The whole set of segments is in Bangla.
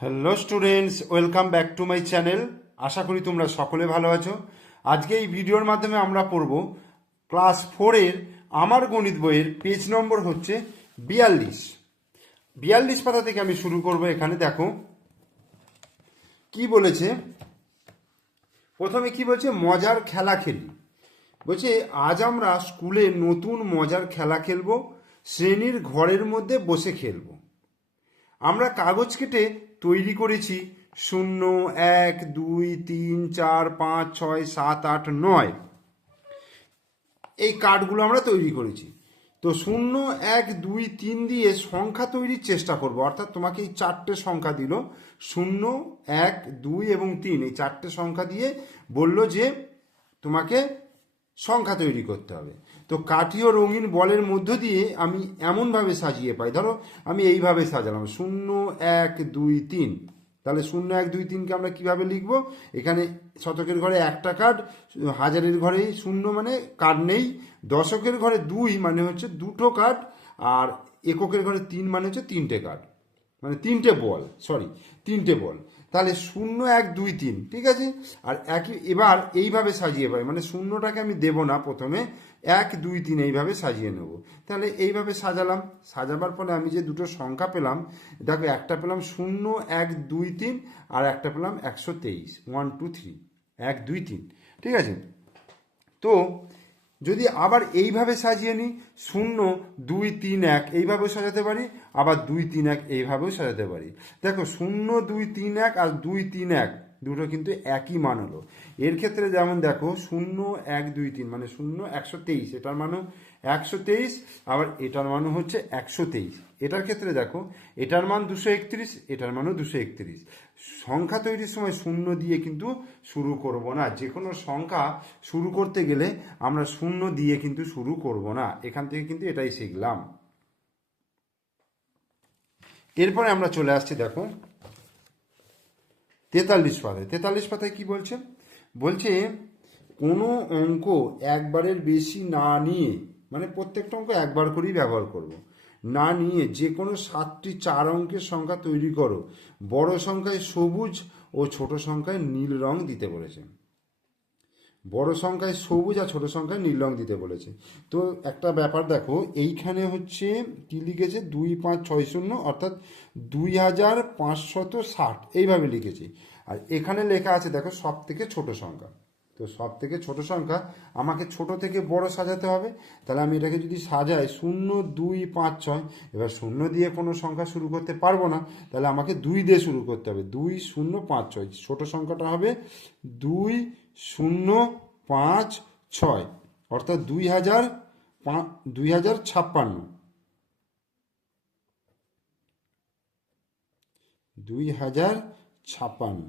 Hello students, welcome back to my channel. আশা করি তোমরা সকলে ভালো আছো। আজকে এই ভিডিওর মাধ্যমে আমরা পড়ব ক্লাস 4-এর আমার গণিত বইয়ের পেজ নম্বর হচ্ছে 42 পাতা থেকে আমি শুরু করব। এখানে দেখো কি বলেছে। প্রথমে কি বলছে, মজার খেলা খেলি। বলছে আজ আমরা স্কুলে নতুন মজার খেলা খেলবো, শ্রেণীর ঘরের মধ্যে বসে খেলবো। আমরা কাগজ কেটে তৈরি করেছি 0, 1, 2, 3, 4, 5, 6, 7, 8, 9 এই কার্ডগুলো আমরা তৈরি করেছি। তো 0, 1, 2, 3 দিয়ে সংখ্যা তৈরির চেষ্টা করব। অর্থাৎ তোমাকে এই চারটে সংখ্যা দিল, 0, 1, 2 এবং 3, এই চারটে সংখ্যা দিয়ে বলল যে তোমাকে সংখ্যা তৈরি করতে হবে। তো কাঠি ও রঙিন বলের মধ্য দিয়ে আমি এমনভাবে সাজিয়ে পাই। ধরো আমি এইভাবে সাজালাম 0, 1, 2, 3। তাহলে 0, 1, 2, 3কে আমরা কিভাবে লিখবো? এখানে শতকের ঘরে একটা কার্ড, হাজারের ঘরে 0 মানে কার্ড নেই, দশকের ঘরে 2 মানে হচ্ছে দুটো কার্ড, আর এককের ঘরে 3 মানে হচ্ছে তিনটে কার্ড, মানে তিনটে বল, তিনটে বল। তাহলে 0, 1, 2, 3, ঠিক আছে। আর একই এবার এইভাবে সাজিয়ে পাই, মানে শূন্যটাকে আমি দেব না, প্রথমে 1, 2, 3 এইভাবে সাজিয়ে নেব। তাহলে এইভাবে সাজালাম। সাজাবার পরে আমি যে দুটো সংখ্যা পেলাম, দেখো একটা পেলাম 0, 1, 2, 3, আর একটা পেলাম 123, 1, 2, 3, 1, 2, 3, ঠিক আছে। তো যদি আবার এইভাবে সাজিয়ে নিই, 0, 2, 3, 1 এইভাবেও সাজাতে পারি, আবার 2, 3, 1 এইভাবেও সাজাতে পারি। দেখো 0, 2, 3, 1 আর 2, 3, 1 দুটো কিন্তু একই মান হলো। এর ক্ষেত্রে যেমন দেখো 0, 1, 2, 3 মানে 0, 123, এটার মানও 123, আবার এটার মানও হচ্ছে 123। এটার ক্ষেত্রে দেখো এটার মান 231, এটার মানও 231। সংখ্যা তৈরির সময় 0 দিয়ে কিন্তু শুরু করব না। যে কোনো সংখ্যা শুরু করতে গেলে আমরা 0 দিয়ে কিন্তু শুরু করব না। এখান থেকে কিন্তু এটাই শিখলাম। এরপরে আমরা চলে আসছি, দেখো 43 পাতায় কি বলছে। বলছে কোনো অঙ্ক একবারের বেশি না নিয়ে, মানে প্রত্যেকটা অঙ্ক একবার করেই ব্যবহার করব, না নিয়ে যে কোনো 7টি 4 অঙ্কের সংখ্যা তৈরি করো। বড় সংখ্যায় সবুজ ও ছোট সংখ্যায় নীল রং দিতে বলেছে। বড় সংখ্যায় সবুজ আর ছোট সংখ্যায় নীল রং দিতে বলেছে। তো একটা ব্যাপার দেখো, এইখানে হচ্ছে কি লিখেছে, 2560, অর্থাৎ 2560 এইভাবে লিখেছি। আর এখানে লেখা আছে দেখো সব থেকে ছোট সংখ্যা। তো সব থেকে ছোট সংখ্যা আমাকে ছোট থেকে বড় সাজাতে হবে। তাহলে আমি এটাকে যদি সাজাই 0, 2, 5, 6, এবার 0 দিয়ে কোনো সংখ্যা শুরু করতে পারবো না, তাহলে আমাকে 2 দিয়ে শুরু করতে হবে। 2, 0, 5, 6, ছোট সংখ্যাটা হবে 2, 0, 5, 6, অর্থাৎ 2056, 2056,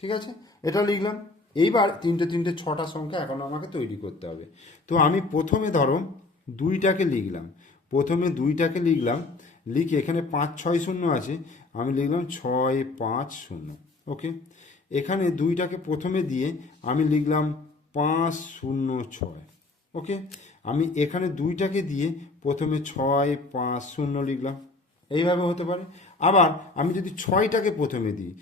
ঠিক আছে। এটা লিখলাম। এইবার তিনটে তিনটে 6টা সংখ্যা এখন আমাকে তৈরি করতে হবে। তো আমি প্রথমে ধরো 2টাকে লিখলাম, লিখে এখানে 5, 6, 0 আছে, আমি লিখলাম 6, 5, 0। ওকে, এখানে 2টাকে প্রথমে দিয়ে আমি লিখলাম 5, 0, 6। ওকে, আমি এখানে 2টাকে দিয়ে প্রথমে 6, 5, 0 লিখলাম। এইভাবে হতে পারে। আবার আমি যদি 6টাকে প্রথমে দিই,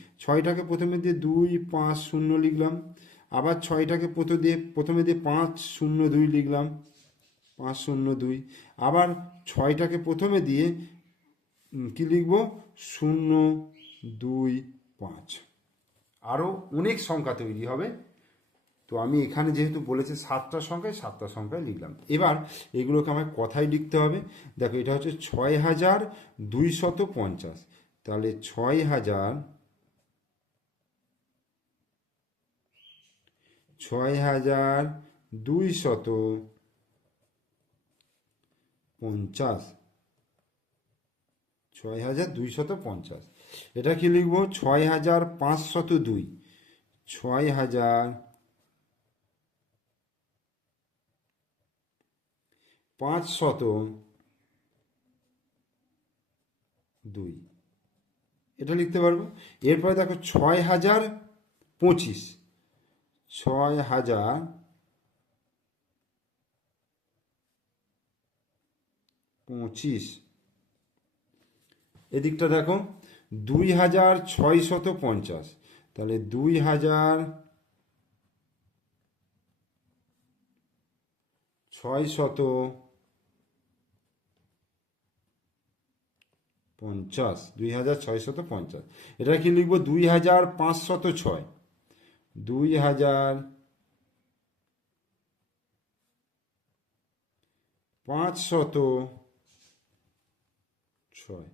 2, 5, 0 লিখলাম। আবার 6টাকে প্রথমে দিয়ে 5, 0, 2 লিখলাম, 5, 0, 2। আবার 6টাকে প্রথমে দিয়ে কি লিখব, 0, 2, 5। আরও অনেক সংখ্যা তৈরি হবে। তো আমি এখানে যেহেতু বলেছে 7টা সংখ্যায় লিখলাম। এবার এগুলোকে আমার কথায় লিখতে হবে। দেখো এটা হচ্ছে 6250, তাহলে 6250, 6250। এটা কি লিখবো, 6502, 6502, এটা লিখতে পারবো। এরপরে দেখো 6025, 6025। এদিকটা দেখো 2650, তাহলে 2650, এটা কি লিখবো 2506, 2506,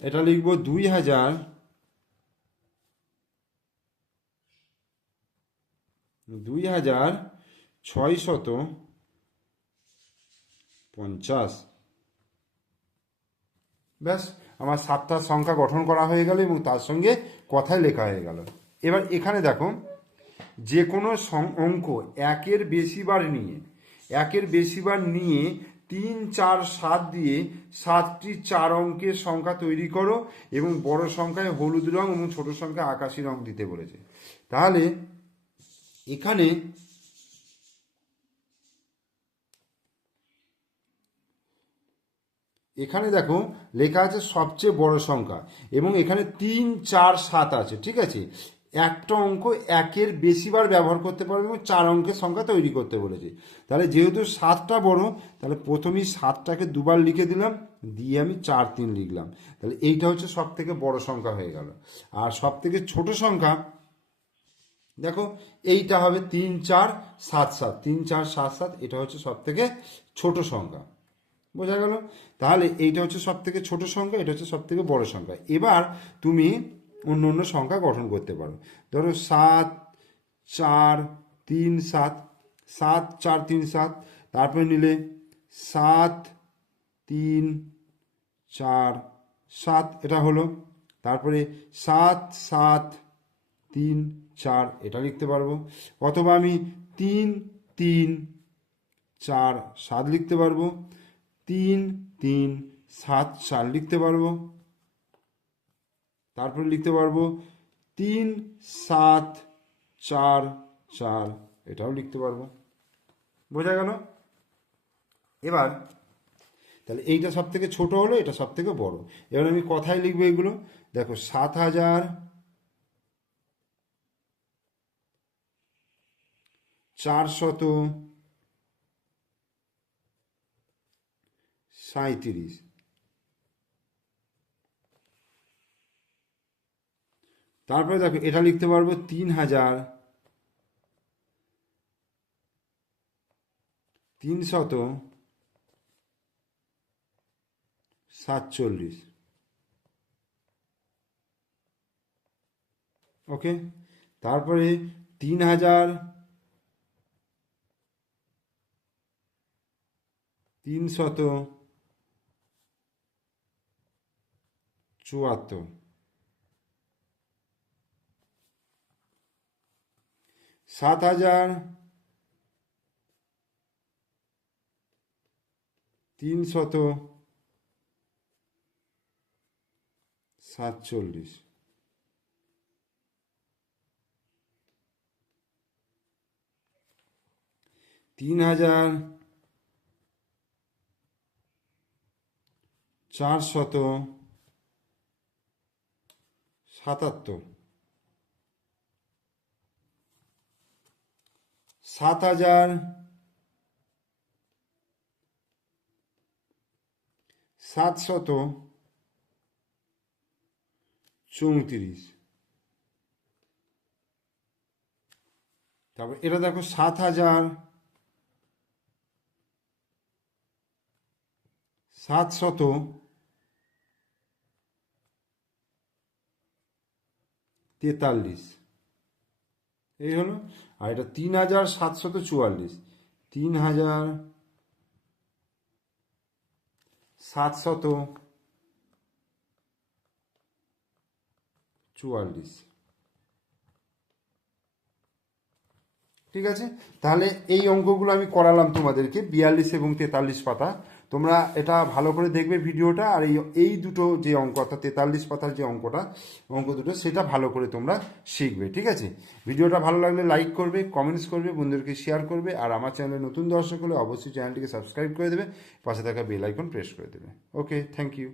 এটা লিখবো 2650। ব্যাস, আমার 7টা সংখ্যা গঠন করা হয়ে গেল এবং তার সঙ্গে কথায় লেখা হয়ে গেল। এবার এখানে দেখো, যে কোনো অঙ্ক একের বেশিবার নিয়ে 3, 4, 7 দিয়ে 7টি 4 অঙ্কের সংখ্যা তৈরি করো এবং বড় সংখ্যায় হলুদ রং এবং ছোট সংখ্যায় আকাশি রং দিতে বলেছে। তাহলে এখানে দেখো লেখা আছে সবচেয়ে বড় সংখ্যা এবং এখানে 3, 4, 7 আছে, ঠিক আছে। একটা অঙ্ক একের বেশিবার ব্যবহার করতে পারবে এবং 4 অঙ্কের সংখ্যা তৈরি করতে বলেছে। তাহলে যেহেতু 7টা বড়, তাহলে প্রথমেই 7টাকে দুবার লিখে দিলাম, দিয়ে আমি 4, 3 লিখলাম। তাহলে এইটা হচ্ছে সব থেকে বড় সংখ্যা হয়ে গেল। আর সব থেকে ছোট সংখ্যা দেখো এইটা হবে 3, 4, 7, 7, 3, 4, 7, 7, এটা হচ্ছে সব থেকে ছোট সংখ্যা। বোঝা গেল? তাহলে এইটা হচ্ছে সব থেকে ছোট সংখ্যা, এটা হচ্ছে সব থেকে বড় সংখ্যা। এবার তুমি অন্য অন্য সংখ্যা গঠন করতে পারো। ধরো 7, 4, 3, 7, 7, 4, 3, 7, তারপরে নিলে 7, 3, 4, 7, এটা হলো। তারপরে 7, 7, 3, 4, এটা লিখতে পারবো। অথবা আমি 3, 3, 4, 7 লিখতে পারবো। 3, 3, 7, 4 লিখতে পারবো। তারপরে লিখতে পারবো 3, 7, 4, 4, এটাও লিখতে পারবো। বোঝা গেল? এবার তাহলে এইটা সব থেকে ছোট হলো, এটা সব থেকে বড়। এবার আমি কথায় লিখবো এগুলো। দেখো 7,437। তারপরে দেখো এটা লিখতে পারবো 3,347। ওকে, তারপরে 3,374, 7,347। তিন হাজার 477, 7,734। তারপর এটা দেখো 7,743, এই হলো। আর এটা 3,744, 3,744। ঠিক আছে, তাহলে এই অঙ্কগুলো আমি করালাম তোমাদেরকে 42 এবং 43 পাতা। তোমরা এটা ভালো করে দেখবে ভিডিওটা, আর এই দুটো যে অঙ্ক অর্থাৎ 43 পাতার যে অঙ্ক দুটো সেটা ভালো করে তোমরা শিখবে। ঠিক আছে, ভিডিওটা ভালো লাগলে লাইক করবে, কমেন্টস করবে, বন্ধুদেরকে শেয়ার করবে, আর আমার চ্যানেলে নতুন দর্শক হলে অবশ্যই চ্যানেলটিকে সাবস্ক্রাইব করে দেবে, পাশে থাকা বেল আইকন প্রেস করে দেবে। ওকে, থ্যাংক ইউ।